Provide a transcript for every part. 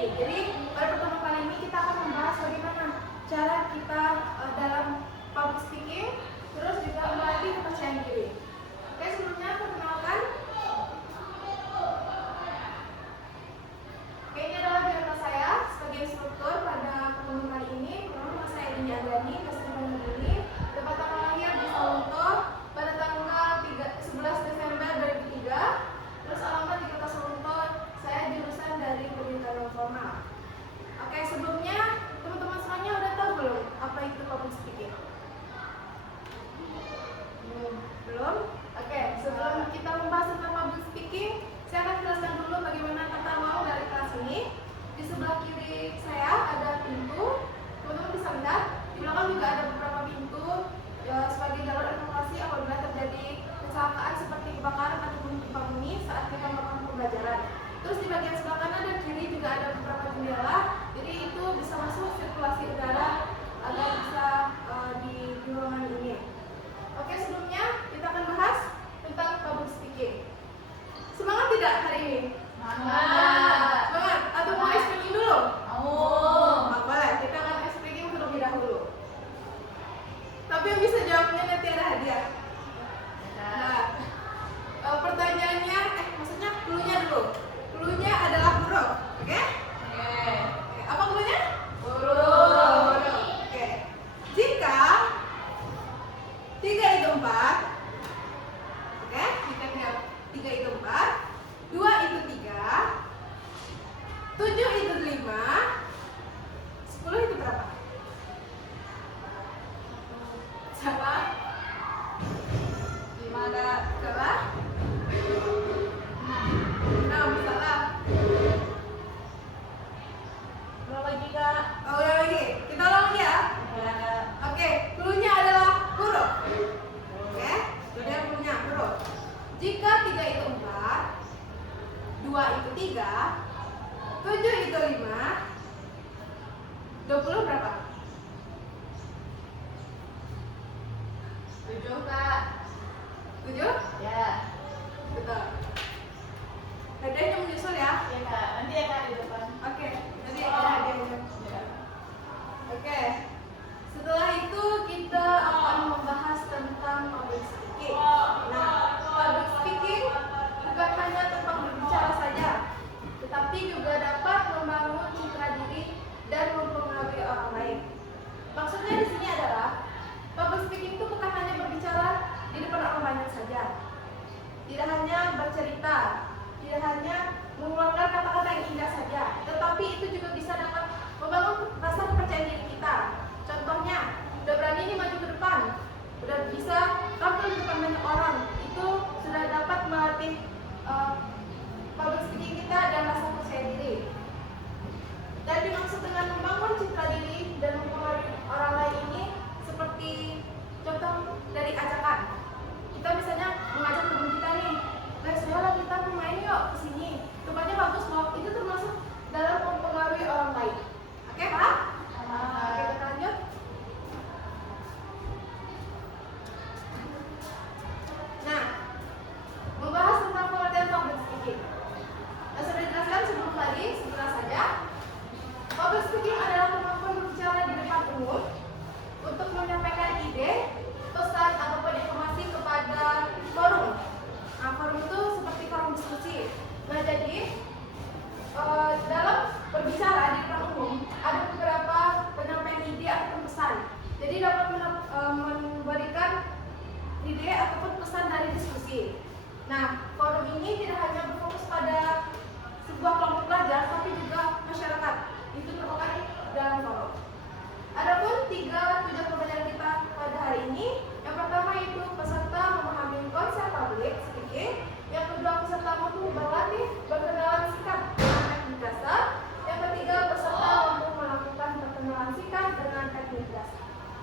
speaking. Jadi pada pertemuan kali ini kita akan membahas bagaimana cara kita dalam public speaking, terus juga melatih kepercayaan diri. Oke, sebelumnya perkenalkan. Oke, ini adalah biodata saya sebagai instruktur pada pertemuan kali ini. Nama saya Dini Andani, Kesehatan ini. Dapat tanggal lahir di Sawonto pada tanggal 11 Desember 2003. Terus alamat di Kota Sawonto. Saya jurusan dari pendidikan non formal. Oke, sebelumnya teman-teman semuanya udah tahu belum apa itu public speaking? Belum? Oke, sebelum kita membahas tentang public speaking, saya akan jelaskan dulu bagaimana tata ruang dari kelas ini. Di sebelah kiri saya ada pintu, teman-teman bisa lihat. Di belakang juga ada beberapa pintu sebagai jalur evakuasi apabila terjadi kecelakaan seperti kebakaran ataupun gempa bumi saat kita melakukan pembelajaran. Terus di bagian sebelah kanan dan kiri juga ada beberapa jendela, jadi itu bisa masuk sirkulasi udara agar bisa di ruangan ini. Oke, sebelumnya kita akan bahas tentang public speaking. Semangat tidak hari ini? Semangat. Semangat? Atau mau speaking dulu? Mau. Boleh, kita akan speaking terlebih dahulu. Tapi yang bisa jawabnya nanti ada hadiah. Nah, pertanyaannya, maksudnya clue-nya dulu. Clue-nya adalah huruf, oke? Apa clue-nya? Huruf. Oke. Jika 3 itu 4, oke? Jika 3 itu 4, 2 itu 3, 7 itu 5, 10 itu berapa? Salah. 5 ada. Salah. 6, salah. Berapa lagi Kak? Oh, ulang lagi. Kita ulang lagi ya. Ya. Oke, clue-nya adalah huruf. Oke, clue-nya huruf. Jika 3 itu 4, 2 itu 3, 7 itu 5, 20 berapa? 7 Kak. 7? Ya. Betul. Hadiahnya menyusul ya. Iya Kak. Nanti ya Kak di depan. Oke, nanti ada hadiahnya. Ya. Oke. Setelah itu kita akan membahas tentang public speaking. Nah, public speaking bukan hanya tentang berbicara saja, tetapi juga dapat membangun citra diri dan mempengaruhi orang lain. Maksudnya di sini adalah public speaking itu bukan hanya berbicara di depan orang banyak saja. Tidak hanya bercerita, tidak hanya mengeluarkan kata-kata yang indah saja, tetapi itu juga bisa dapat membangun rasa kepercayaan diri kita. Contohnya, udah berani nih maju ke depan, udah bisa tampil di depan banyak orang, itu sudah dapat melatih public speaking kita dan rasa percaya diri. Dan dimaksud dengan membangun citra diri dan mempengaruhi orang lain ini seperti contoh dari ajakan. Kita misalnya mengajak teman kita nih, guys, ayolah kita main yuk kesini, tempatnya bagus loh. Itu termasuk dalam mempengaruhi orang lain. Oke, Pak? Oke, kita lanjut. Nah, membahas tentang pengertian public speaking. Yang sudah dijelaskan sebelum tadi, segera saja. Public speaking adalah kemampuan berbicara di depan umum untuk menyampaikan ide, pesan ataupun informasi kepada forum. Nah, forum itu seperti forum diskusi. Nah, jadi dalam berbicara di depan umum ada beberapa penyampaian ide ataupun pesan. Jadi dapat memberikan ide ataupun pesan dari diskusi. Nah, forum ini tidak hanya berfokus pada sebuah kelompok pelajar, tapi juga masyarakat. Itu merupakan dalam forum. Adapun 3 tujuan pembelajaran kita pada hari ini, yang pertama itu peserta memahami konsep public speaking, yang kedua peserta mampu berlatih berkenalan singkat dengan teknik dasar, yang ketiga peserta mampu melakukan perkenalan singkat dengan teknik dasar.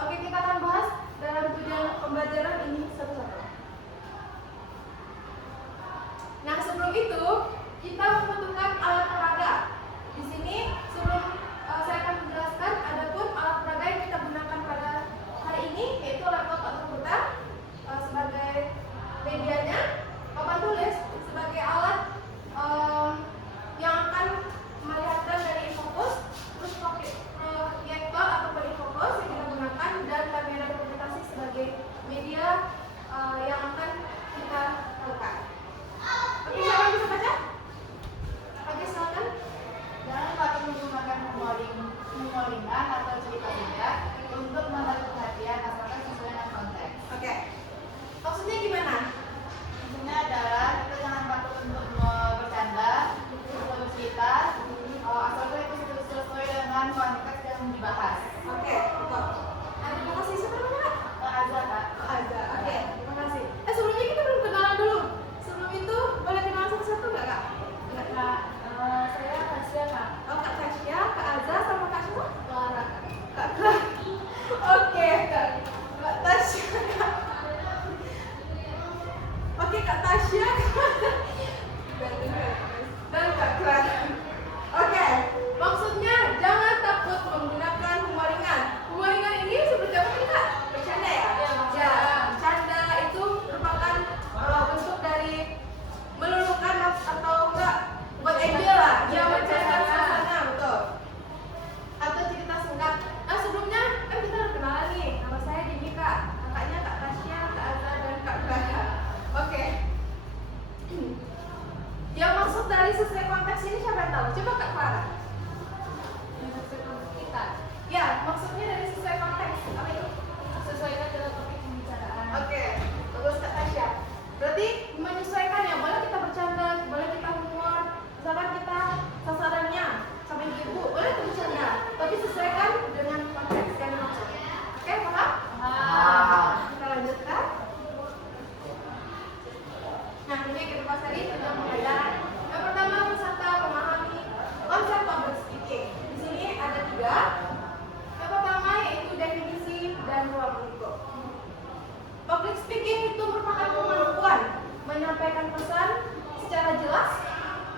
Oke, kita akan bahas dalam tujuan pembelajaran ini satu-satu. Nah, sebelum itu kita membutuhkan alat humor ringan atau cerita singkat untuk menarik perhatian asalkan sesuai dengan konteks. Oke. Maksudnya gimana? Maksudnya adalah kita jangan takut untuk bercanda, untuk bercerita, asalkan itu sesuai dengan konteks yang dibahas. Oke, betul. Terima kasih. Siapa namanya, Kak? Azza, Kak. Azza. Oke, terima kasih. Sebelumnya kita belum kenalan dulu. Sebelum itu boleh kenalan satu-satu nggak, Kak? Nggak, Kak. Saya Tasya, Kak. Oh, Kak Tasya, Kak Azza, sama Kak siapa? Clara. Kak Clara. Oke, Kak Tasya. Oke, Kak Tasya. Dan Kak Clara. Oke, maksudnya jangan takut menggunakan humor ringan. Humor ringan ini seperti apa nih, Kak? Bercanda ya? Iya, bercanda. Ya, bercanda itu merupakan bentuk dari meluluhkan atau enggak buat enjoy lah. Ya, bercanda suasana, betul. Atau cerita singkat. Nah, sebelumnya kan kita udah kenalan nih. Nama saya Dini, Kak. Kakaknya Kak Tasya, Kak Azza, dan Kak Clara. Oke. Yang maksud dari sesuai konteks ini siapa yang tahu? Coba Kak Clara. Sesuai konteks kita. Ya, maksudnya dari sesuai konteks. Apa itu? Sesuaikan dengan topik pembicaraan. Oke, bagus Kak Tasya. Berarti menyesuaikan ya, boleh kita bercanda, boleh kita humor. Misalkan kita sasarannya sampai ibu, boleh kita bercanda. Tapi sesuaikan dengan konteks yang dimaksud. Oke, paham? Kita lanjutkan. Nah, ini kita bahas tadi tentang pengajaran. Yang pertama, peserta memahami konsep public speaking. Di sini ada 3. Yang pertama yaitu definisi dan ruang lingkup. Public speaking itu merupakan kemampuan menyampaikan pesan secara jelas,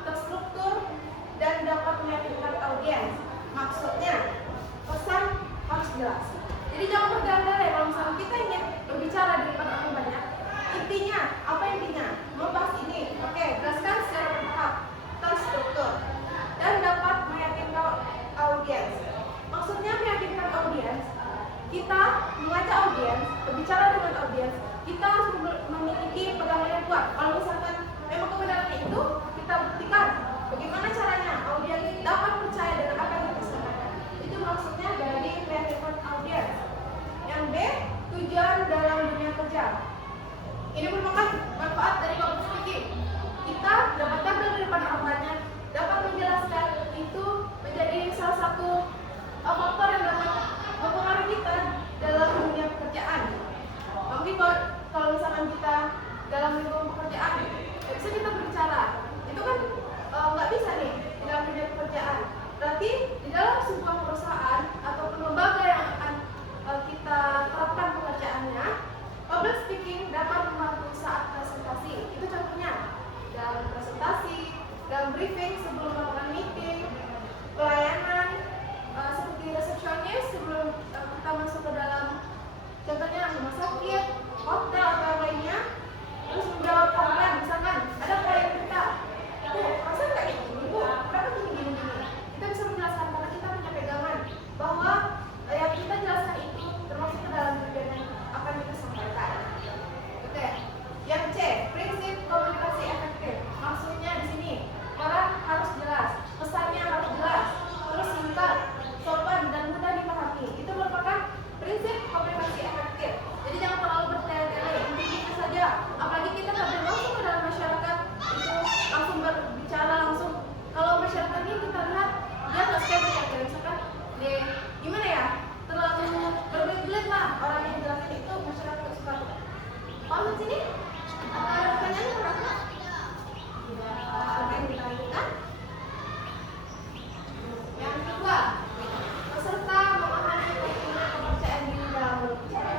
terstruktur, dan dapat meyakinkan audiens. Maksudnya, pesan harus jelas. Jadi jangan berdarah-darah kalau misalnya kita ingin berbicara di depan orang banyak. Intinya, apa intinya? Membahas ini. Oke, jelaskan secara bertahap, terstruktur, dan dapat meyakinkan audiens. Maksudnya meyakinkan audiens, kita mengajak audiens, berbicara dengan audiens, kita harus memiliki pegangan yang kuat. Kalau misalkan memang kebenarannya itu, kita buktikan bagaimana caranya audiens dapat percaya dengan apa yang kita sampaikan. Itu maksudnya dari meyakinkan audiens. Yang B, tujuan dalam dunia kerja. Ini merupakan manfaat dari public speaking. Kita dapat tampil di depan orang banyak, dapat menjelaskan, itu menjadi salah satu faktor yang dapat mempengaruhi kita dalam dunia pekerjaan. Mungkin kalau misalkan kita dalam lingkungan pekerjaan, nggak bisa kita berbicara. Itu kan nggak bisa nih di dalam dunia pekerjaan. Berarti di dalam sebuah perusahaan ataupun lembaga yang akan kita terapkan pekerjaannya, public speaking dapat membantu saat presentasi. Itu contohnya dalam presentasi, dalam briefing sebelum melakukan meeting, pelayanan seperti resepsionis sebelum kita masuk ke dalam, contohnya rumah sakit, hotel atau yang lainnya. Terus menjawab korban, misalkan ada klien kita, rasa nggak ini, Bu? Kenapa gini? Kita bisa menjelaskan karena kita punya pegangan bahwa yang kita jelaskan itu termasuk ke dalam tujuan yang akan kita sampaikan. Oke. Yang C, prinsip komunikasi efektif. Maksudnya di sini orang harus jelas, pesannya harus jelas, terus singkat, sopan dan mudah dipahami. Itu merupakan prinsip komunikasi efektif. Jadi jangan terlalu bertele-tele, intinya saja. Apalagi kita sampai langsung ke dalam masyarakat, itu langsung berbicara langsung. Kalau masyarakat ini kita lihat dia nggak suka bertele-tele, misalkan gimana ya, terlalu berbelit-belit lah orang yang jelasin itu, masyarakat nggak suka. Paham di sini? Ada pertanyaan apa? Oke, kita lanjutkan. Yang kedua, peserta memahami pentingnya kepercayaan diri dalam berbicara.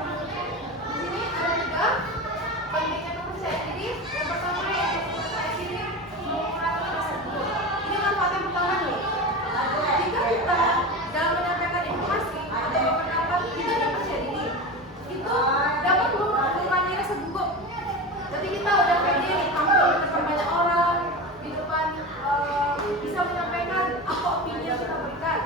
Di sini ada 3 pentingnya kepercayaan diri. Yang pertama yaitu kepercayaan diri mengurangi rasa takut. Ini manfaat yang pertama nih. Jika kita dalam menyampaikan informasi atau pendapat kita tidak percaya diri, itu dapat mengurangi rasa gugup. Jadi kita udah pede nih, tampil di depan banyak orang, di depan bisa menyampaikan apa opini yang kita berikan.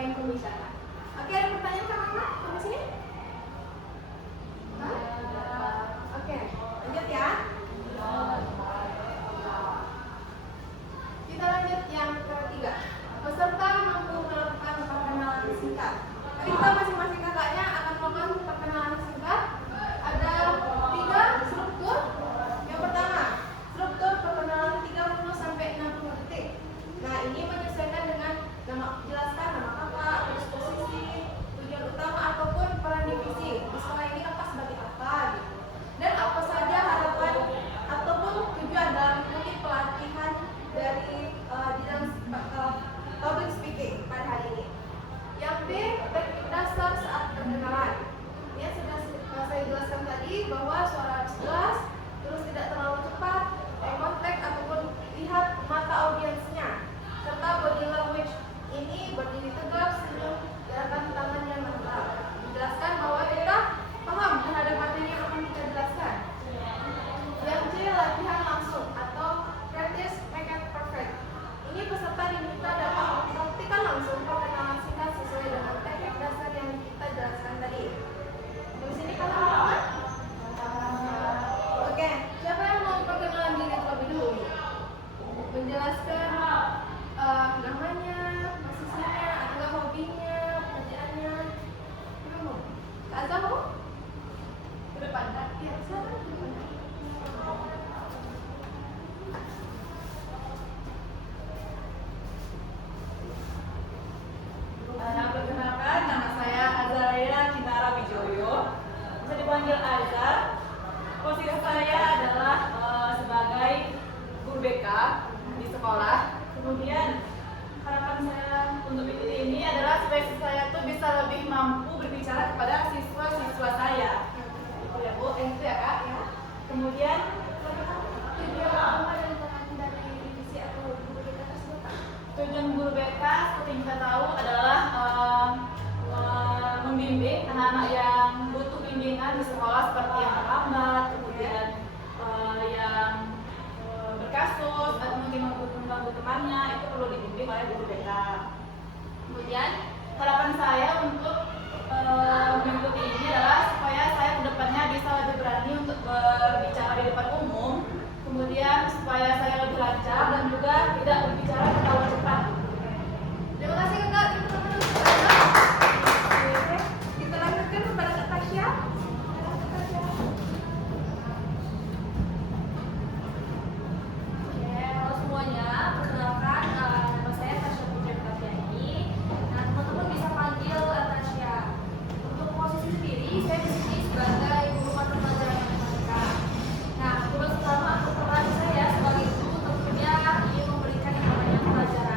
rangkaian pembicaraan. Oke, ada pertanyaan Kak Mama? Sampai sini? Hah? Oke, lanjut ya. Kita lanjut yang ketiga. Peserta mampu melakukan perkenalan singkat. Jadi kita masing-masing kakaknya akan melakukan perkenalan singkat. Ada 3 struktur. Yang pertama, struktur perkenalan 30 sampai 60 detik. Nah, ini menyesuaikan dengan jelaskan nama kakak, terus posisi, tujuan utama ataupun peran divisi. Di sekolah ini kakak sebagai apa gitu. Dan apa saja harapan ataupun tujuan dalam mengikuti pelatihan dari bidang public speaking pada hari ini. Yang B, teknik dasar saat perkenalan. Ini sudah saya jelaskan tadi bahwa suara harus jelas, terus tidak terlalu cepat, eye contact ataupun lihat mata audiensnya, serta body language. Ini berdiri tegak, senyum, gerakan tangannya mantap. Dijelaskan bahwa kita paham terhadap materi yang akan kita jelaskan. Yang C, latihan langsung atau practice make it perfect. Ini peserta diminta dapat mempraktikkan langsung perkenalan singkat sesuai dengan teknik dasar yang kita jelaskan tadi. Di sini kalian paham? Oke, siapa yang mau perkenalan diri terlebih dulu? Menjelaskan namanya, posisinya, atau hobinya, pekerjaannya. Kamu? Kak Azza mau? Ke depan kan? Ya, silakan ke depan. Perkenalkan, nama saya Azalea Cintara Wijoyo, bisa dipanggil Azza. Posisi saya adalah sebagai guru BK di sekolah. Kemudian harapan saya untuk ini adalah supaya saya tuh bisa lebih mampu berbicara kepada siswa-siswa saya. Itu ya Bu, itu ya Kak ya. Kemudian Tujuan utama dan peran dari divisi atau guru kita tersebut. tujuan guru BK seperti kita tahu adalah membimbing anak-anak yang butuh bimbingan di sekolah seperti yang terlambat, kemudian yang berkasus atau mungkin mengganggu temannya, itu perlu dibimbing oleh guru BK. Kemudian harapan saya untuk mengikuti ini adalah supaya saya kedepannya bisa lebih berani untuk berbicara di depan umum, kemudian supaya saya lebih lancar dan juga tidak berbicara terlalu cepat. Terima kasih kakak, terima kasih. Kita lanjutkan kepada Kak Tasya. Oke, halo semuanya. Perkenalkan, nama saya Tasya Putri Tafiani. Nah, teman-teman bisa panggil Tasya. Untuk posisi sendiri, saya di sini sebagai guru mata pelajaran matematika. Nah, tugas utama atau peran saya sebagai guru tentunya ingin memberikan yang namanya pelajaran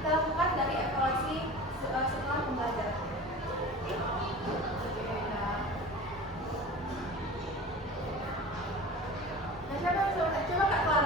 kita lakukan dari evaluasi setelah pembelajaran. Oke? Nah, siapa yang coba Kak Clara?